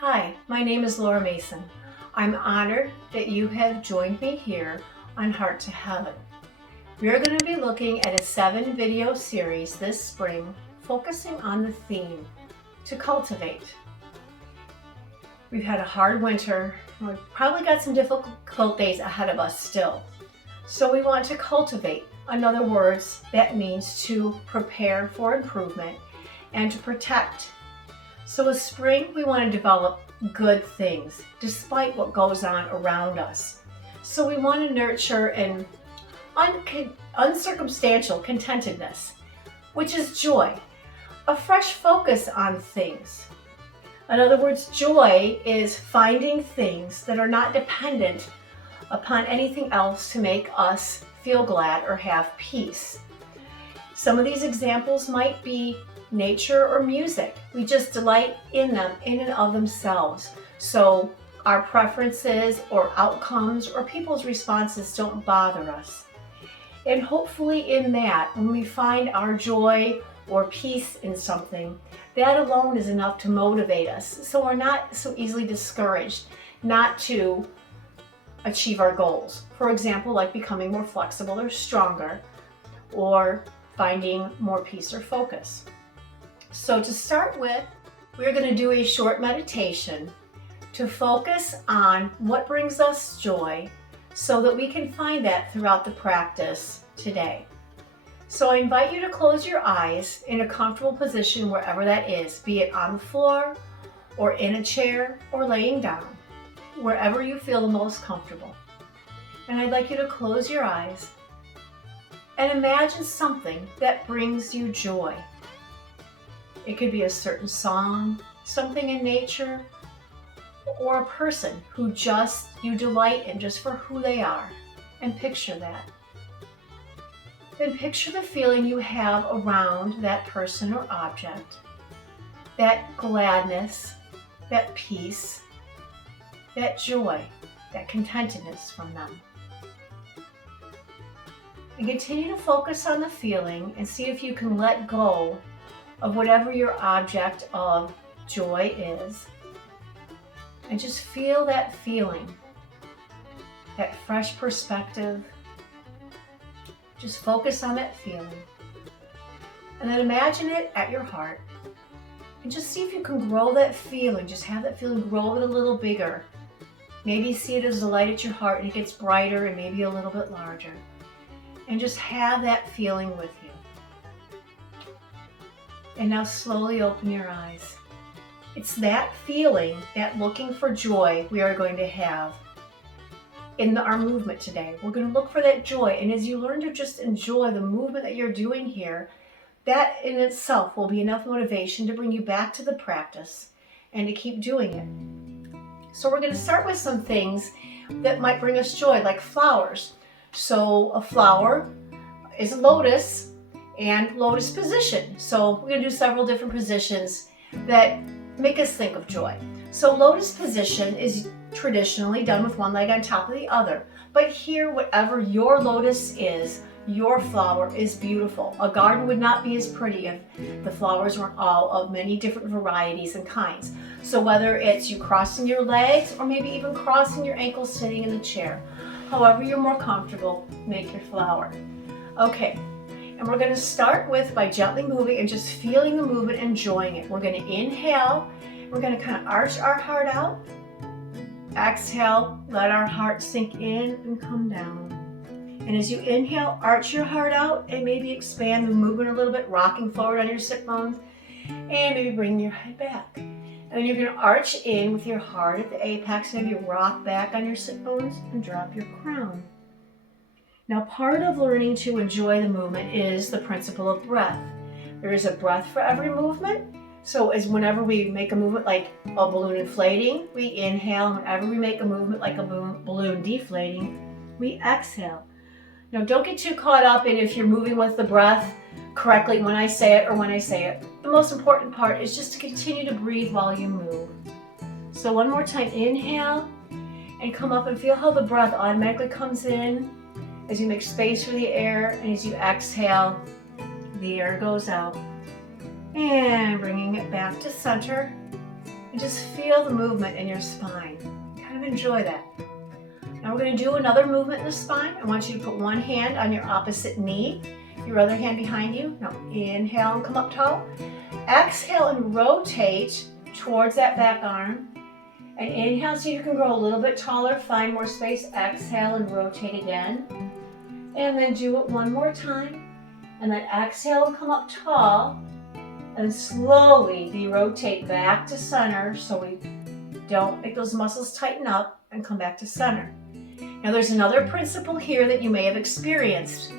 Hi, my name is Laura Mason. I'm honored that you have joined me here on Heart to Heaven. We are going to be looking at a 7-video series this spring focusing on the theme to cultivate. We've had a hard winter. We've probably got some difficult days ahead of us still. So we want to cultivate. In other words, that means to prepare for improvement and to protect. So with spring, we want to develop good things despite what goes on around us. So we want to nurture an uncircumstantial contentedness, which is joy, a fresh focus on things. In other words, joy is finding things that are not dependent upon anything else to make us feel glad or have peace. Some of these examples might be nature or music. We just delight in them in and of themselves. So our preferences or outcomes or people's responses don't bother us. And hopefully in that, when we find our joy or peace in something, that alone is enough to motivate us. So we're not so easily discouraged not to achieve our goals. For example, like becoming more flexible or stronger, or finding more peace or focus. So to start with, we're going to do a short meditation to focus on what brings us joy so that we can find that throughout the practice today. So I invite you to close your eyes in a comfortable position wherever that is, be it on the floor or in a chair or laying down, wherever you feel the most comfortable. And I'd like you to close your eyes and imagine something that brings you joy. It could be a certain song, something in nature, or a person who just you delight in just for who they are. And picture that. Then picture the feeling you have around that person or object, that gladness, that peace, that joy, that contentedness from them. And continue to focus on the feeling and see if you can let go of whatever your object of joy is. And just feel that feeling, that fresh perspective. Just focus on that feeling. And then imagine it at your heart. And just see if you can grow that feeling. Just have that feeling grow it a little bigger. Maybe see it as a light at your heart and it gets brighter and maybe a little bit larger. And just have that feeling with you. And now slowly open your eyes. It's that feeling, that looking for joy we are going to have in our movement today. We're going to look for that joy. And as you learn to just enjoy the movement that you're doing here, that in itself will be enough motivation to bring you back to the practice and to keep doing it. So we're going to start with some things that might bring us joy, like flowers. So a flower is a lotus and lotus position. So we're going to do several different positions that make us think of joy. So lotus position is traditionally done with one leg on top of the other. But here, whatever your lotus is, your flower is beautiful. A garden would not be as pretty if the flowers weren't all of many different varieties and kinds. So whether it's you crossing your legs or maybe even crossing your ankles sitting in the chair, however you're more comfortable, make your flower. Okay. And we're going to start with by gently moving and just feeling the movement, enjoying it. We're going to inhale. We're going to kind of arch our heart out. Exhale, let our heart sink in and come down. And as you inhale, arch your heart out and maybe expand the movement a little bit, rocking forward on your sit bones. And maybe bring your head back. And then you're going to arch in with your heart at the apex. Maybe rock back on your sit bones and drop your crown. Now, part of learning to enjoy the movement is the principle of breath. There is a breath for every movement. So as whenever we make a movement like a balloon inflating, we inhale. Whenever we make a movement like a balloon deflating, we exhale. Now, don't get too caught up in if you're moving with the breath correctly when I say it or when I say it. The most important part is just to continue to breathe while you move. So one more time, inhale and come up and feel how the breath automatically comes in as you make space for the air, and as you exhale, the air goes out. And bringing it back to center. And just feel the movement in your spine. Kind of enjoy that. Now we're going to do another movement in the spine. I want you to put one hand on your opposite knee, your other hand behind you. Now inhale and come up tall. Exhale and rotate towards that back arm. And inhale so you can grow a little bit taller, find more space. Exhale and rotate again. And then do it one more time. And then exhale and come up tall. And slowly de-rotate back to center so we don't make those muscles tighten up and come back to center. Now there's another principle here that you may have experienced.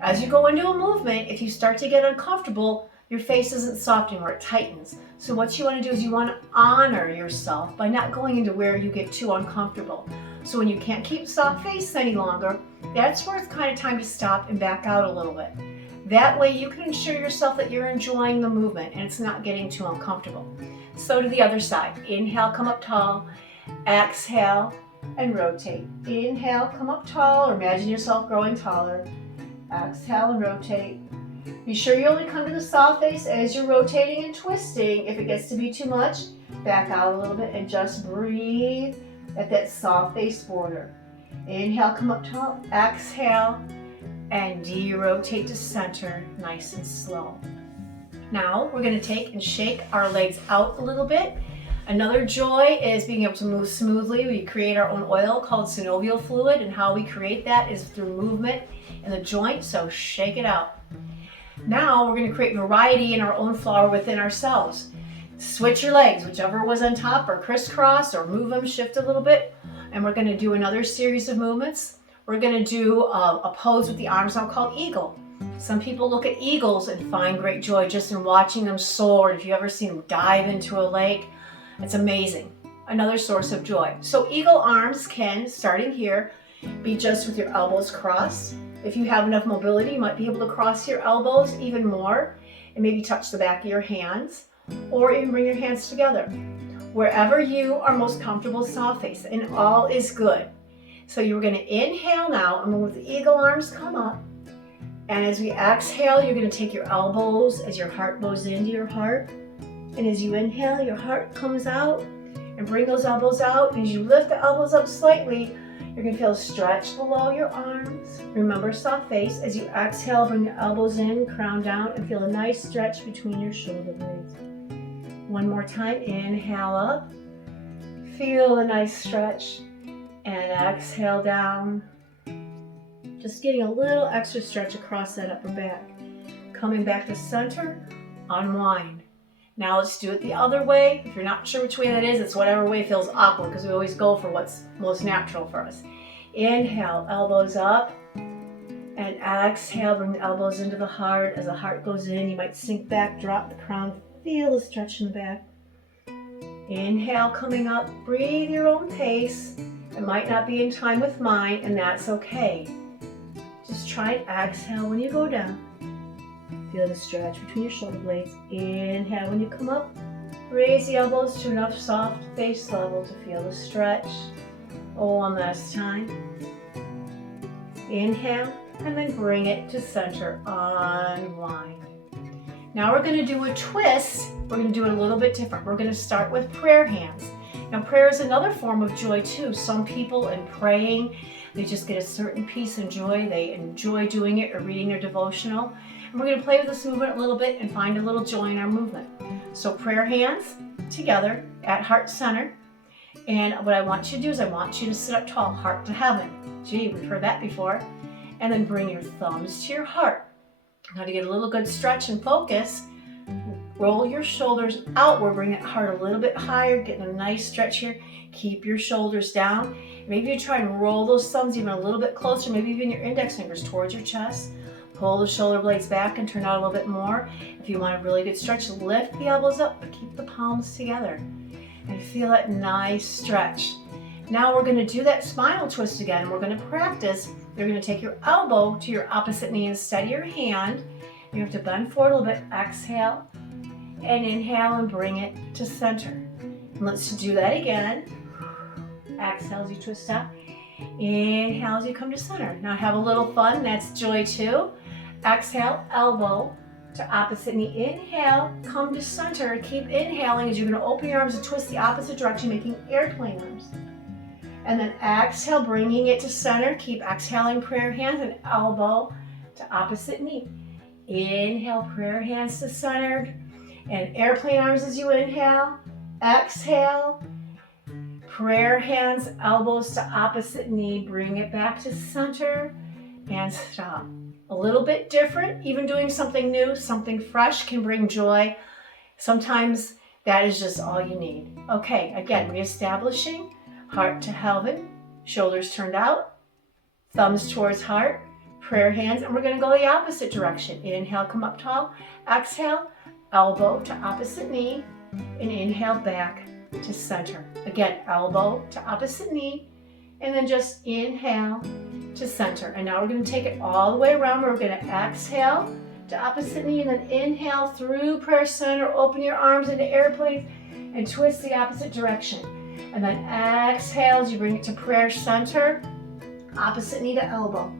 As you go into a movement, if you start to get uncomfortable, your face isn't soft anymore, it tightens. So what you want to do is you want to honor yourself by not going into where you get too uncomfortable. So when you can't keep soft face any longer, that's where it's kind of time to stop and back out a little bit. That way you can ensure yourself that you're enjoying the movement and it's not getting too uncomfortable. So to the other side. Inhale, come up tall. Exhale and rotate. Inhale, come up tall, or imagine yourself growing taller. Exhale and rotate. Be sure you only come to the soft face as you're rotating and twisting. If it gets to be too much, back out a little bit and just breathe at that soft face border. Inhale, come up tall. Exhale and de-rotate to center, nice and slow. Now we're going to take and shake our legs out a little bit. Another joy is being able to move smoothly. We create our own oil called synovial fluid, and how we create that is through movement in the joint, so shake it out. Now we're going to create variety in our own flower within ourselves. Switch your legs, whichever was on top, or crisscross, or move them, shift a little bit, and we're going to do another series of movements. We're going to do a pose with the arms out called eagle. Some people look at eagles and find great joy just in watching them soar. If you've ever seen them dive into a lake, it's amazing. Another source of joy. So eagle arms can, starting here, be just with your elbows crossed. If you have enough mobility, you might be able to cross your elbows even more and maybe touch the back of your hands, or even bring your hands together. Wherever you are most comfortable, soft face, and all is good. So you're going to inhale now, and with the eagle arms come up. And as we exhale, you're going to take your elbows as your heart goes into your heart. And as you inhale, your heart comes out, and bring those elbows out. And as you lift the elbows up slightly, you're going to feel a stretch below your arms. Remember, soft face. As you exhale, bring the elbows in, crown down, and feel a nice stretch between your shoulder blades. One more time, inhale up. Feel a nice stretch. And exhale down. Just getting a little extra stretch across that upper back. Coming back to center, unwind. Now let's do it the other way. If you're not sure which way that is, it's whatever way feels awkward, because we always go for what's most natural for us. Inhale, elbows up. And exhale, bring the elbows into the heart. As the heart goes in, you might sink back, drop the crown. Feel the stretch in the back. Inhale, coming up. Breathe your own pace. It might not be in time with mine, and that's okay. Just try and exhale when you go down. Feel the stretch between your shoulder blades. Inhale when you come up. Raise the elbows to enough soft face level to feel the stretch. One last time. Inhale, and then bring it to center. Unwind. Now we're going to do a twist. We're going to do it a little bit different. We're going to start with prayer hands. Now prayer is another form of joy too. Some people in praying, they just get a certain peace and joy. They enjoy doing it or reading their devotional. And we're going to play with this movement a little bit and find a little joy in our movement. So prayer hands together at heart center. And what I want you to do is I want you to sit up tall, heart to heaven. Gee, we've heard that before. And then bring your thumbs to your heart. Now to get a little good stretch and focus, roll your shoulders outward, bring that heart a little bit higher, getting a nice stretch here. Keep your shoulders down. Maybe you try and roll those thumbs even a little bit closer, maybe even your index fingers towards your chest. Pull the shoulder blades back and turn out a little bit more. If you want a really good stretch, lift the elbows up, but keep the palms together. And feel that nice stretch. Now we're going to do that spinal twist again. We're going to practice. You're going to take your elbow to your opposite knee and steady your hand. You have to bend forward a little bit. Exhale and inhale and bring it to center. And let's do that again. Exhale as you twist up. Inhale as you come to center. Now have a little fun. That's joy too. Exhale, elbow, to opposite knee. Inhale, come to center. Keep inhaling as you're going to open your arms and twist the opposite direction, making airplane arms. And then exhale, bringing it to center. Keep exhaling, prayer hands and elbow to opposite knee. Inhale, prayer hands to center. And airplane arms as you inhale. Exhale, prayer hands, elbows to opposite knee. Bring it back to center and stop. A little bit different, even doing something new, something fresh can bring joy. Sometimes that is just all you need. Okay, again, reestablishing. Heart to heaven, shoulders turned out, thumbs towards heart, prayer hands, and we're going to go the opposite direction. Inhale, come up tall. Exhale, elbow to opposite knee, and inhale back to center. Again, elbow to opposite knee, and then just inhale to center. And now we're going to take it all the way around. We're going to exhale to opposite knee, and then inhale through prayer center. Open your arms into airplanes and twist the opposite direction. And then exhale as you bring it to prayer center, opposite knee to elbow.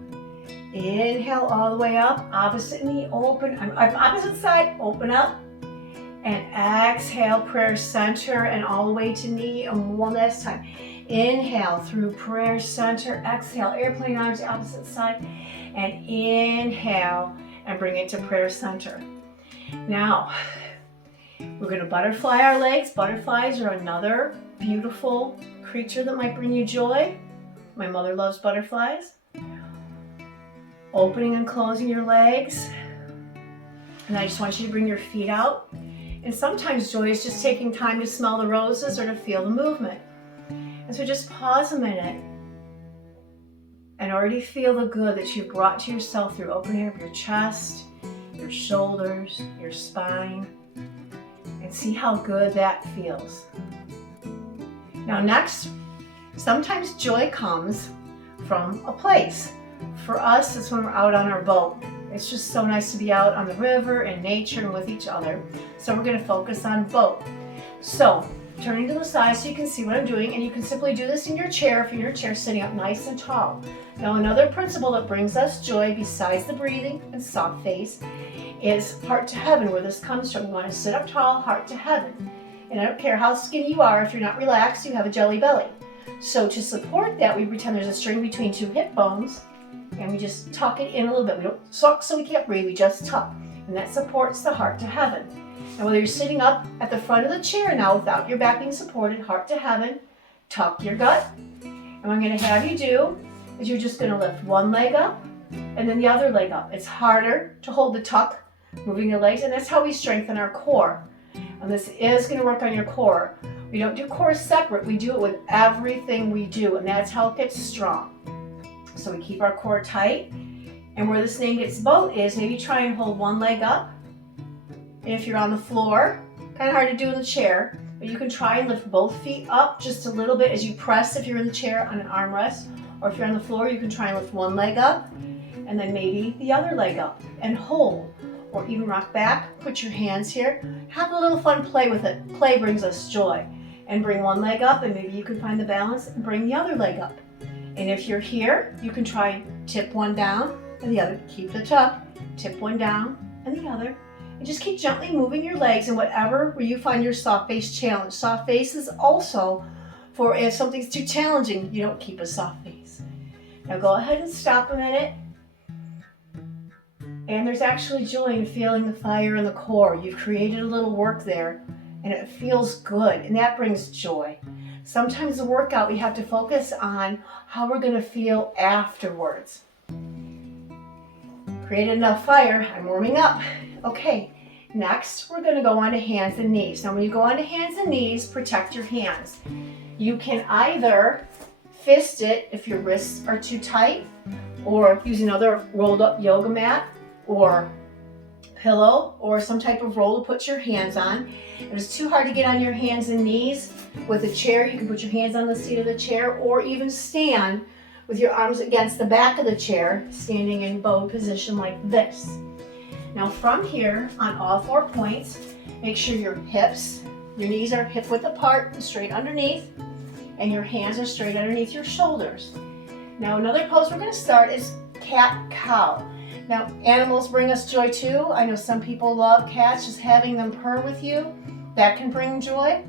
Inhale all the way up, opposite knee open, opposite side, open up. And exhale, prayer center and all the way to knee. And one last time. Inhale through prayer center, exhale, airplane arms the opposite side. And inhale and bring it to prayer center. Now, we're going to butterfly our legs. Butterflies are another beautiful creature that might bring you joy. My mother loves butterflies. Opening and closing your legs. And I just want you to bring your feet out. And sometimes joy is just taking time to smell the roses or to feel the movement. And so just pause a minute and already feel the good that you've brought to yourself through opening up your chest, your shoulders, your spine, and see how good that feels. Now next, sometimes joy comes from a place. For us, it's when we're out on our boat. It's just so nice to be out on the river in nature and with each other. So we're going to focus on boat. So turning to the side so you can see what I'm doing, and you can simply do this in your chair if you're in your chair sitting up nice and tall. Now another principle that brings us joy besides the breathing and soft face is heart to heaven, where this comes from. You want to sit up tall, heart to heaven. And I don't care how skinny you are, if you're not relaxed, you have a jelly belly. So to support that, we pretend there's a string between two hip bones, and we just tuck it in a little bit. We don't suck so we can't breathe, we just tuck. And that supports the heart to heaven. And whether you're sitting up at the front of the chair now without your back being supported, heart to heaven, tuck your gut. And what I'm going to have you do is you're just going to lift one leg up and then the other leg up. It's harder to hold the tuck, moving the legs, and that's how we strengthen our core. And this is going to work on your core. We don't do core separate, we do it with everything we do, and that's how it gets strong. So we keep our core tight, and where this name gets boat is, maybe try and hold one leg up. And if you're on the floor, kind of hard to do in the chair, but you can try and lift both feet up just a little bit as you press if you're in the chair on an armrest, or if you're on the floor, you can try and lift one leg up, and then maybe the other leg up, and hold. Or even rock back, put your hands here, have a little fun play with it. Play brings us joy. And bring one leg up, and maybe you can find the balance and bring the other leg up. And if you're here, you can try and tip one down and the other. Keep the tuck, tip one down and the other. And just keep gently moving your legs in whatever where you find your soft face challenge. Soft face is also for if something's too challenging, you don't keep a soft face. Now go ahead and stop a minute. And there's actually joy in feeling the fire in the core. You've created a little work there, and it feels good, and that brings joy. Sometimes the workout, we have to focus on how we're going to feel afterwards. Created enough fire, I'm warming up. Okay, next we're going to go on to hands and knees. Now when you go on to hands and knees, protect your hands. You can either fist it if your wrists are too tight, or use another rolled up yoga mat, or pillow, or some type of roll to put your hands on. If it's too hard to get on your hands and knees with a chair, you can put your hands on the seat of the chair, or even stand with your arms against the back of the chair, standing in bow position like this. Now from here, on all 4 points, make sure your hips, your knees are hip width apart and straight underneath, and your hands are straight underneath your shoulders. Now another pose we're going to start is cat-cow. Now, animals bring us joy too. I know some people love cats, just having them purr with you, that can bring joy.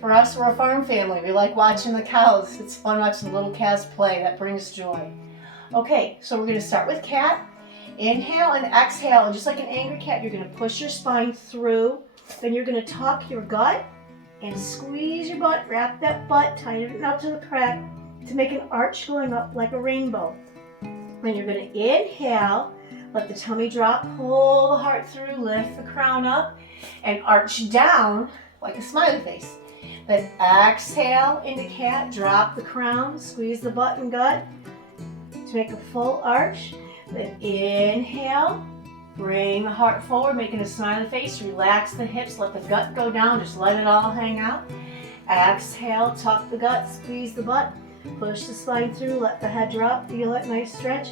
For us, we're a farm family. We like watching the cows. It's fun watching the little calves play. That brings joy. Okay, so we're gonna start with cat. Inhale and exhale, and just like an angry cat, you're gonna push your spine through. Then you're gonna tuck your gut and squeeze your butt, wrap that butt, tighten it up to the crack to make an arch going up like a rainbow. Then you're gonna inhale, let the tummy drop, pull the heart through, lift the crown up, and arch down like a smiley face. Then exhale into cat, drop the crown, squeeze the butt and gut to make a full arch. Then inhale, bring the heart forward, making a smiley face, relax the hips, let the gut go down, just let it all hang out. Exhale, tuck the gut, squeeze the butt, push the spine through, let the head drop, feel that nice stretch.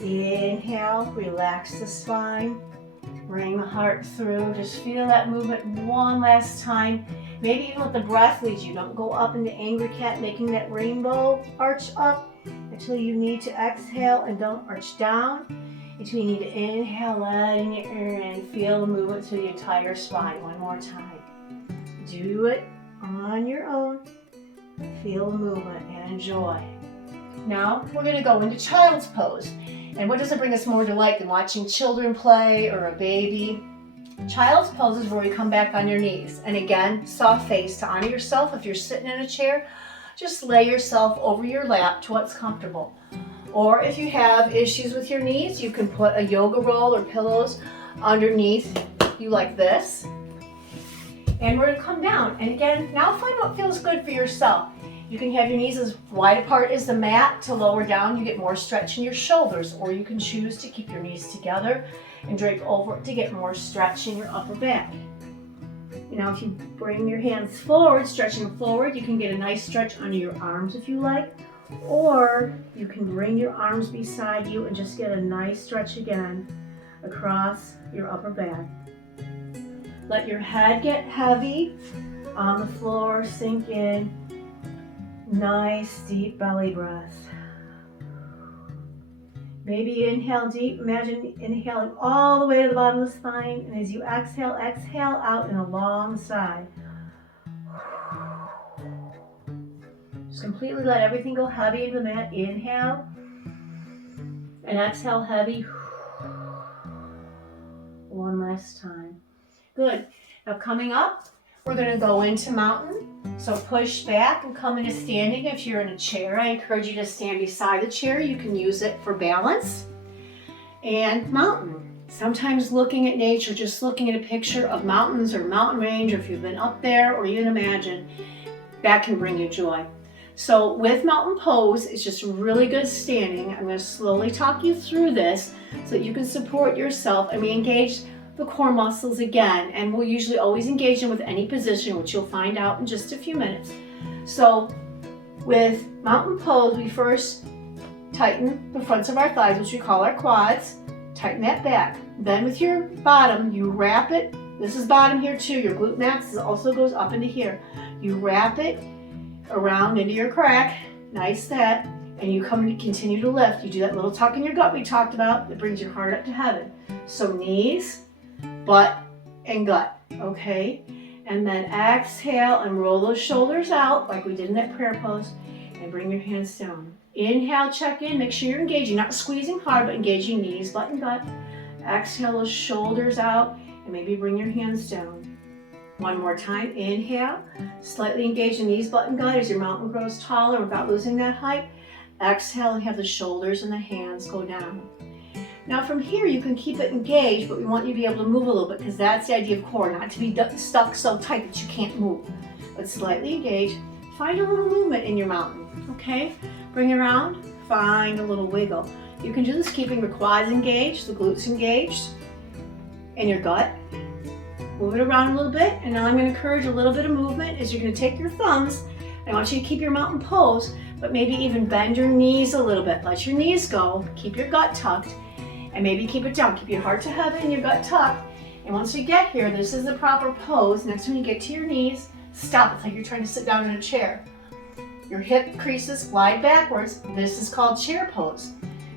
Inhale, relax the spine, bring the heart through, just feel that movement one last time. Maybe even let the breath lead you. Don't go up into angry cat, making that rainbow arch up until you need to exhale, and don't arch down until you need to inhale, letting it in, feel the movement through the entire spine. One more time. Do it on your own. Feel the movement and enjoy. Now we're going to go into child's pose. And what doesn't bring us more delight than watching children play or a baby? Child's pose is where we come back on your knees. And again, soft face to honor yourself. If you're sitting in a chair, just lay yourself over your lap to what's comfortable. Or if you have issues with your knees, you can put a yoga roll or pillows underneath you like this. And we're going to come down. And again, now find what feels good for yourself. You can have your knees as wide apart as the mat to lower down. You get more stretch in your shoulders. Or you can choose to keep your knees together and drape over it to get more stretch in your upper back. Now if you bring your hands forward, stretching them forward, you can get a nice stretch under your arms if you like. Or you can bring your arms beside you and just get a nice stretch again across your upper back. Let your head get heavy on the floor, sink in. Nice deep belly breath. Maybe inhale deep, imagine inhaling all the way to the bottom of the spine, and as you exhale, exhale out in a long sigh. Just completely let everything go heavy into the mat. Inhale, and exhale heavy. One last time. Good. Now coming up, we're going to go into mountain. So push back and come into standing. If you're in a chair, I encourage you to stand beside the chair. You can use it for balance. And mountain. Sometimes looking at nature, just looking at a picture of mountains or mountain range, or if you've been up there or even imagine, that can bring you joy. So with mountain pose, it's just really good standing. I'm going to slowly talk you through this so that you can support yourself, and we engage the core muscles again, and we'll usually always engage them with any position, which you'll find out in just a few minutes. So with mountain pose, we first tighten the fronts of our thighs, which we call our quads. Tighten that back. Then with your bottom, you wrap it. This is bottom here too. Your glute max also goes up into here. You wrap it around into your crack. Nice that. And you come and continue to lift. You do that little tuck in your gut we talked about that brings your heart up to heaven. So knees, butt, and gut, okay? And then exhale and roll those shoulders out like we did in that prayer pose, and bring your hands down. Inhale, check in, make sure you're engaging, not squeezing hard, but engaging knees, butt, and gut. Exhale those shoulders out, and maybe bring your hands down. One more time, inhale, slightly engage the knees, butt, and gut as your mountain grows taller without losing that height. Exhale and have the shoulders and the hands go down. Now from here, you can keep it engaged, but we want you to be able to move a little bit, because that's the idea of core, not to be stuck so tight that you can't move. But slightly engaged. Find a little movement in your mountain, okay? Bring it around, find a little wiggle. You can do this keeping the quads engaged, the glutes engaged, and your gut. Move it around a little bit, and now I'm going to encourage a little bit of movement as you're going to take your thumbs. I want you to keep your mountain pose, but maybe even bend your knees a little bit. Let your knees go, keep your gut tucked, and maybe keep it down. Keep your heart to heaven and your gut tucked. And once you get here, this is the proper pose. Next time you get to your knees, stop. It's like you're trying to sit down in a chair. Your hip creases glide backwards. This is called chair pose.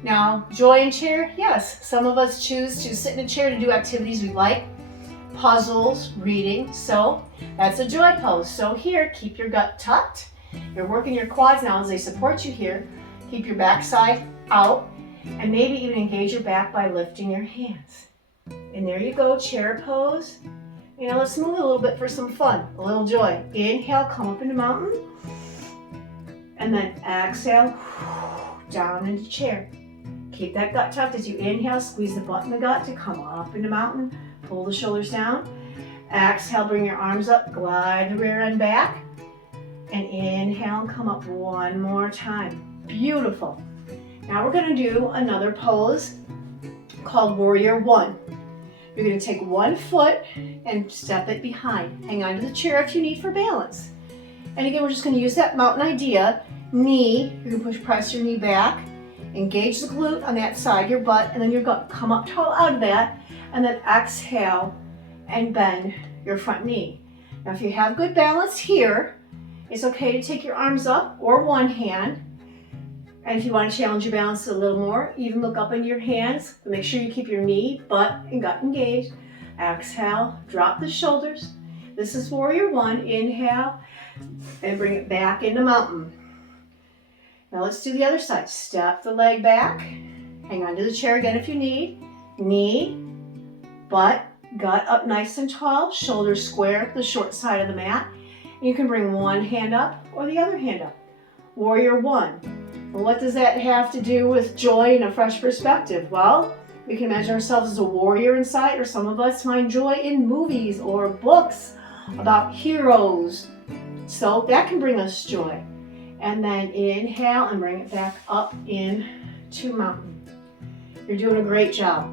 Now, joy in chair, yes. Some of us choose to sit in a chair to do activities we like, puzzles, reading. So that's a joy pose. So here, keep your gut tucked. You're working your quads now as they support you here. Keep your backside out and maybe even engage your back by lifting your hands. And there you go, chair pose. Now let's move a little bit for some fun, a little joy. Inhale, come up into mountain. And then exhale, down into chair. Keep that gut tucked as you inhale, squeeze the butt in the gut to come up into mountain. Pull the shoulders down. Exhale, bring your arms up, glide the rear end back. And inhale and come up one more time. Beautiful. Now we're going to do another pose called Warrior One. You're going to take one foot and step it behind. Hang on to the chair if you need for balance. And again, we're just going to use that mountain idea. Knee, you're going to press your knee back. Engage the glute on that side, your butt, and then you're going to come up tall out of that. And then exhale and bend your front knee. Now if you have good balance here, it's okay to take your arms up or one hand. And if you want to challenge your balance a little more, even look up into your hands. But make sure you keep your knee, butt, and gut engaged. Exhale, drop the shoulders. This is Warrior One. Inhale, and bring it back into mountain. Now let's do the other side. Step the leg back. Hang on to the chair again if you need. Knee, butt, gut up nice and tall. Shoulders square, the short side of the mat. You can bring one hand up or the other hand up. Warrior One. Well, what does that have to do with joy and a fresh perspective? Well, we can imagine ourselves as a warrior inside, or some of us find joy in movies or books about heroes. So that can bring us joy. And then inhale and bring it back up into mountain. You're doing a great job.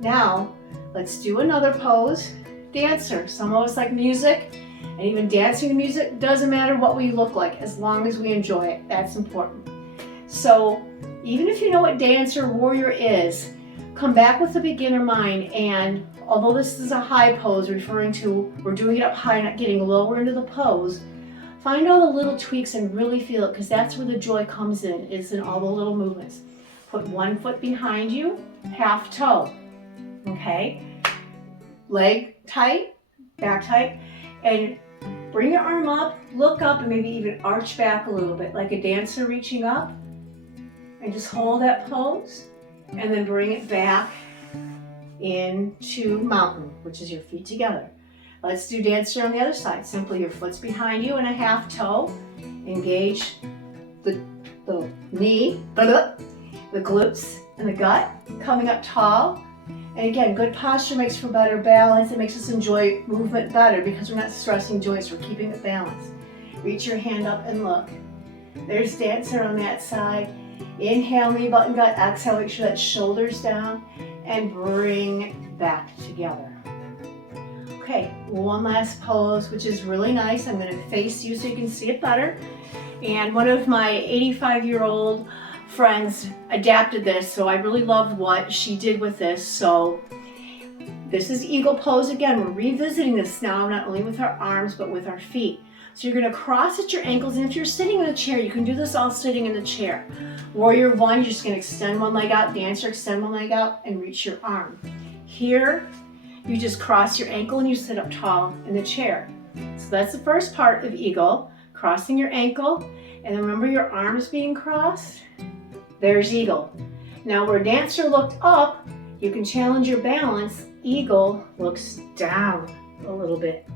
Now, let's do another pose. Dancer. Some of us like music, and even dancing to music, doesn't matter what we look like as long as we enjoy it. That's important. So even if you know what dancer warrior is, come back with a beginner mind, and although this is a high pose referring to we're doing it up high, not getting lower into the pose, find all the little tweaks and really feel it, because that's where the joy comes in, is in all the little movements. Put one foot behind you, half toe, okay? Leg tight, back tight, and bring your arm up, look up, and maybe even arch back a little bit, like a dancer reaching up. And just hold that pose, and then bring it back into mountain, which is your feet together. Let's do dancer on the other side. Simply your foot's behind you and a half toe. Engage the knee, the glutes, and the gut, coming up tall. And again, good posture makes for better balance. It makes us enjoy movement better because we're not stressing joints, we're keeping it balanced. Reach your hand up and look. There's dancer on that side. Inhale, knee, butt, and gut. Exhale, make sure that shoulder's down, and bring back together. Okay, one last pose, which is really nice. I'm going to face you so you can see it better. And one of my 85-year-old friends adapted this, so I really loved what she did with this. So this is eagle pose again. We're revisiting this now, not only with our arms, but with our feet. So you're going to cross at your ankles, and if you're sitting in a chair, you can do this all sitting in the chair. Warrior One, you're just going to extend one leg out. Dancer, extend one leg out and reach your arm. Here, you just cross your ankle and you sit up tall in the chair. So that's the first part of eagle, crossing your ankle, and then remember your arms being crossed. There's eagle. Now where dancer looked up, you can challenge your balance. Eagle looks down a little bit.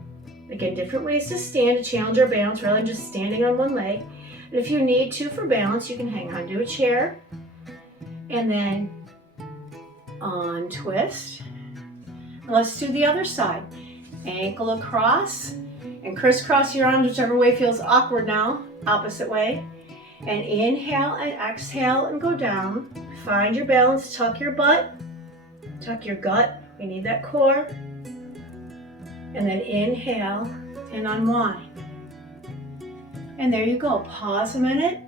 Again, different ways to stand to challenge our balance rather than just standing on one leg. And if you need to for balance, you can hang on to a chair and then untwist. And let's do the other side. Ankle across and crisscross your arms whichever way feels awkward now, opposite way. And inhale and exhale and go down. Find your balance, tuck your butt, tuck your gut. We need that core. And then inhale and unwind. And there you go. Pause a minute.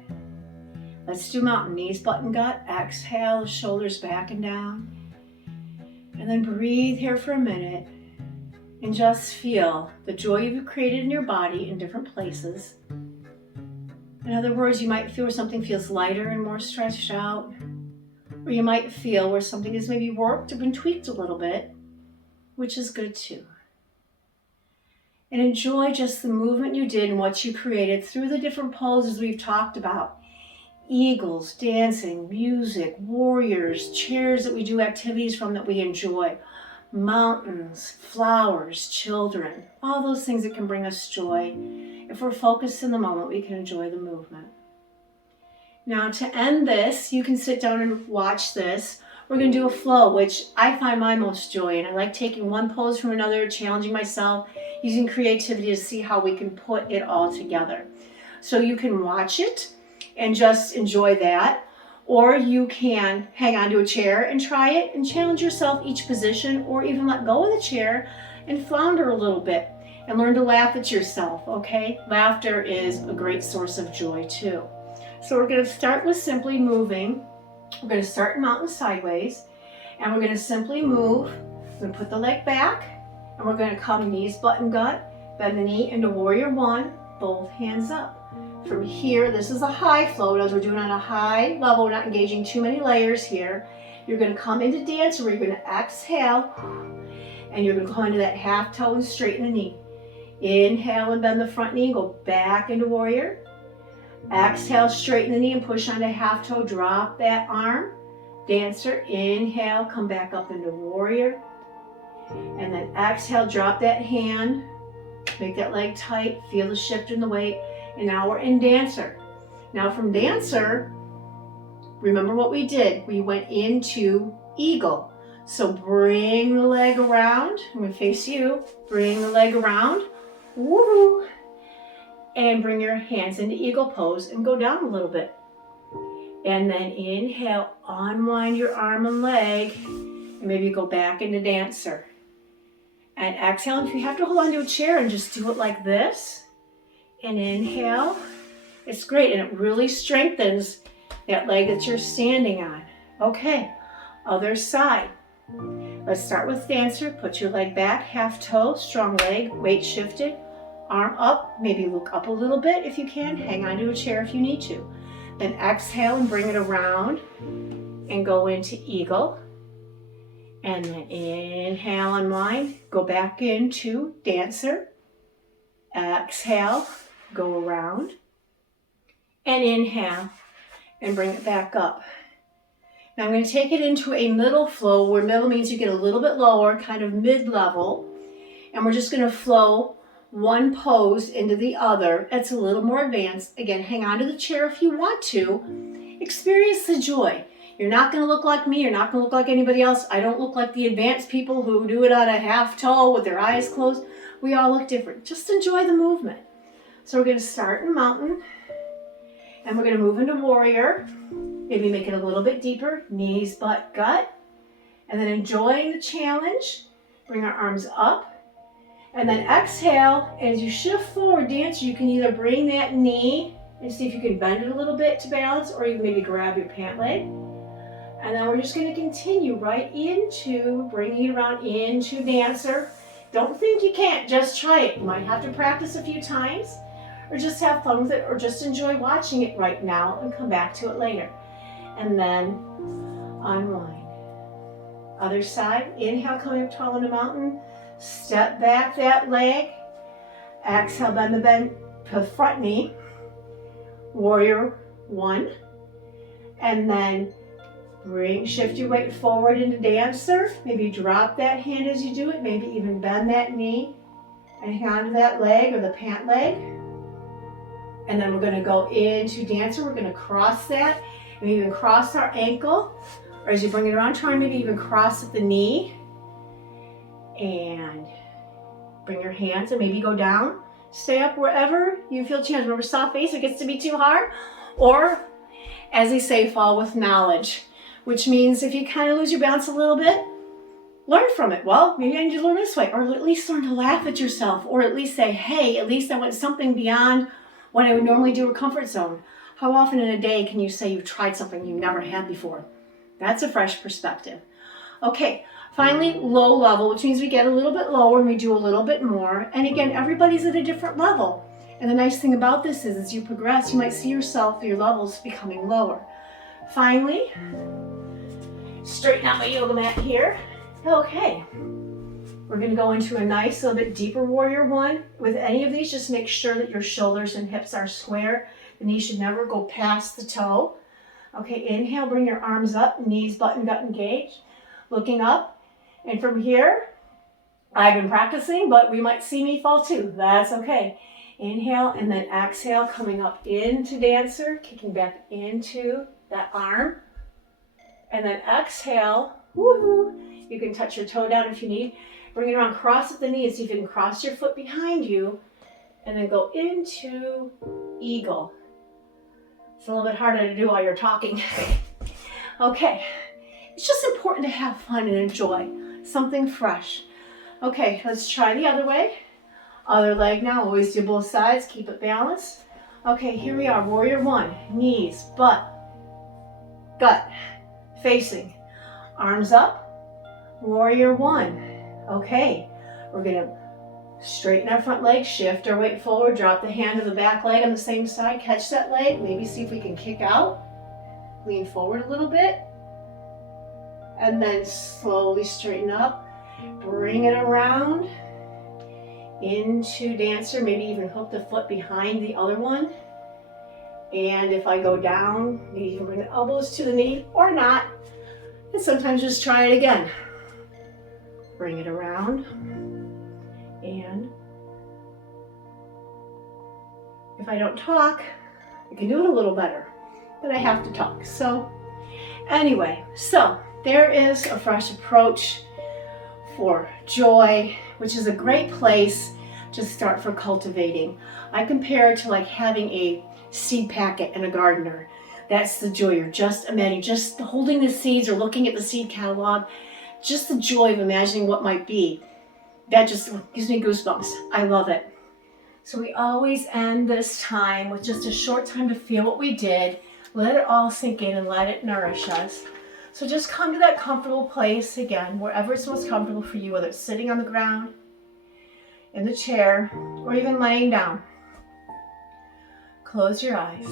Let's do mountain. Knees, butt, and gut. Exhale, shoulders back and down. And then breathe here for a minute and just feel the joy you've created in your body in different places. In other words, you might feel where something feels lighter and more stretched out, Or you might feel where something is maybe worked or been tweaked a little bit, which is good too. And enjoy just the movement you did and what you created through the different poses we've talked about. Eagles, dancing, music, warriors, chairs that we do activities from that we enjoy, mountains, flowers, children, all those things that can bring us joy. If we're focused in the moment, we can enjoy the movement. Now to end this, you can sit down and watch this. We're going to do a flow, which I find my most joy in. I like taking one pose from another, challenging myself, using creativity to see how we can put it all together. So you can watch it and just enjoy that, or you can hang onto a chair and try it and challenge yourself each position, or even let go of the chair and flounder a little bit and learn to laugh at yourself, okay? Laughter is a great source of joy too. So we're going to start with simply moving. We're going to start in mountain sideways, and we're going to simply move. We're going to put the leg back, and we're going to come knees, butt, and gut, bend the knee into warrior one, both hands up. From here, this is a high flow, as we're doing on a high level, we're not engaging too many layers here. You're going to come into dancer where you're going to exhale, and you're going to come into that half toe and straighten the knee. Inhale and bend the front knee, go back into warrior. Exhale, straighten the knee and push onto half toe, drop that arm. Dancer, inhale, come back up into warrior. And then exhale, drop that hand, make that leg tight, feel the shift in the weight. And now we're in dancer. Now from dancer, remember what we did. We went into eagle. So bring the leg around. I'm going to face you. Bring the leg around. Woohoo! And bring your hands into eagle pose and go down a little bit. And then inhale, unwind your arm and leg, and maybe go back into dancer. And exhale, if you have to hold onto a chair and just do it like this. And inhale. It's great, and it really strengthens that leg that you're standing on. Okay, other side. Let's start with dancer. Put your leg back, half toe, strong leg, weight shifted. Arm up, maybe look up a little bit if you can. Hang onto a chair if you need to. Then exhale and bring it around and go into eagle. And then inhale, unwind. Go back into dancer. Exhale, go around. And inhale and bring it back up. Now I'm going to take it into a middle flow, where middle means you get a little bit lower, kind of mid-level. And we're just going to flow one pose into the other. It's a little more advanced. Again, hang on to the chair if you want to. Experience the joy. You're not going to look like me. You're not going to look like anybody else. I don't look like the advanced people who do it on a half toe with their eyes closed. We all look different. Just enjoy the movement. So we're going to start in mountain, and we're going to move into warrior. Maybe make it a little bit deeper. Knees, butt, gut. And then enjoying the challenge. Bring our arms up. And then exhale, as you shift forward, dancer, you can either bring that knee and see if you can bend it a little bit to balance, or you can maybe grab your pant leg. And then we're just going to continue right into bringing it around into dancer. Don't think you can't, just try it. You might have to practice a few times, or just have fun with it, or just enjoy watching it right now and come back to it later. And then unwind. Other side, inhale, coming up tall in the mountain. Step back that leg. Exhale, bend the front knee. Warrior one. And then shift your weight forward into dancer. Maybe drop that hand as you do it. Maybe even bend that knee and hang on to that leg or the pant leg. And then we're going to go into dancer. We're going to cross that and even cross our ankle. Or as you bring it around, try and maybe even cross at the knee. And bring your hands and maybe go down. Stay up wherever you feel challenged. Remember, soft base, it gets to be too hard. Or, as they say, fall with knowledge. Which means if you kind of lose your balance a little bit, learn from it. Well, maybe I need to learn this way. Or at least learn to laugh at yourself. Or at least say, hey, at least I went something beyond what I would normally do, a comfort zone. How often in a day can you say you've tried something you never had before? That's a fresh perspective. Okay. Finally, low level, which means we get a little bit lower and we do a little bit more. And again, everybody's at a different level. And the nice thing about this is as you progress, you might see yourself, your levels becoming lower. Finally, Straighten out my yoga mat here. Okay. We're going to go into a nice little bit deeper warrior one. With any of these, just make sure that your shoulders and hips are square. The knee should never go past the toe. Okay, inhale, bring your arms up, knees, butt, and gut engaged. Looking up. And from here, I've been practicing, but we might see me fall too. That's okay. Inhale and then exhale, coming up into dancer, kicking back into that arm. And then exhale, woohoo. You can touch your toe down if you need. Bring it around, cross at the knees. See if you can cross your foot behind you. And then go into eagle. It's a little bit harder to do while you're talking. Okay. It's just important to have fun and enjoy something fresh. Okay, let's try the other way. Other leg now, always do both sides, keep it balanced. Okay, here we are, warrior one. Knees, butt, gut, facing. Arms up, warrior one. Okay, we're gonna straighten our front leg, shift our weight forward, drop the hand to the back leg on the same side, catch that leg, maybe see if we can kick out. Lean forward a little bit. And then slowly straighten up. Bring it around into dancer, maybe even hook the foot behind the other one. And if I go down, maybe you can bring the elbows to the knee or not. And sometimes just try it again. Bring it around. And if I don't talk, I can do it a little better, but I have to talk. So anyway, there is a fresh approach for joy, which is a great place to start for cultivating. I compare it to like having a seed packet in a gardener. That's the joy. You're just imagining, just holding the seeds or looking at the seed catalog, just the joy of imagining what might be. That just gives me goosebumps. I love it. So we always end this time with just a short time to feel what we did, let it all sink in and let it nourish us. So just come to that comfortable place again, wherever it's most comfortable for you, whether it's sitting on the ground, in the chair, or even laying down. Close your eyes.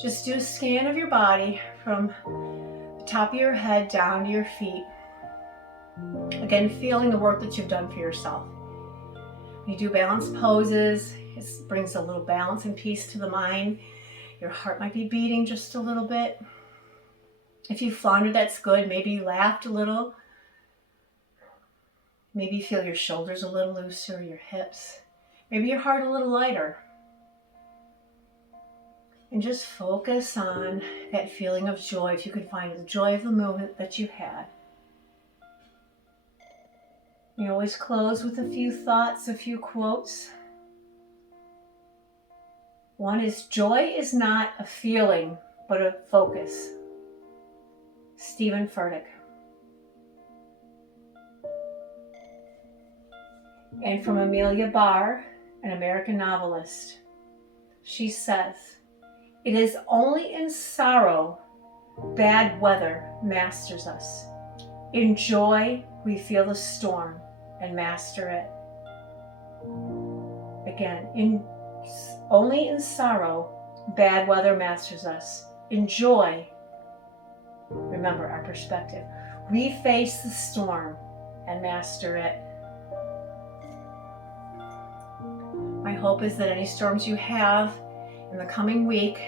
Just do a scan of your body from the top of your head down to your feet. Again, feeling the work that you've done for yourself. You do balanced poses. It brings a little balance and peace to the mind. Your heart might be beating just a little bit. If you floundered, that's good. Maybe you laughed a little. Maybe you feel your shoulders a little looser, your hips. Maybe your heart a little lighter. And just focus on that feeling of joy, if you can find the joy of the moment that you had. You always close with a few thoughts, a few quotes. One is, joy is not a feeling, but a focus. Stephen Furtick. And from Amelia Barr, an American novelist, she says, "It is only in sorrow bad weather masters us. In joy we feel the storm and master it." Again, only in sorrow bad weather masters us. In joy, remember our perspective, we face the storm and master it. My hope is that any storms you have in the coming week,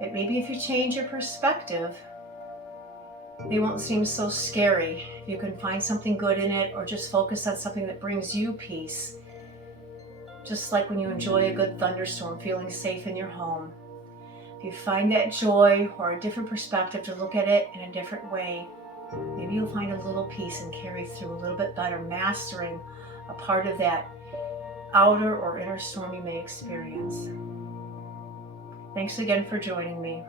that maybe if you change your perspective, they won't seem so scary. If you can find something good in it, or just focus on something that brings you peace. Just like when you enjoy a good thunderstorm, feeling safe in your home. If you find that joy or a different perspective to look at it in a different way, maybe you'll find a little peace and carry through a little bit better, mastering a part of that outer or inner storm you may experience. Thanks again for joining me.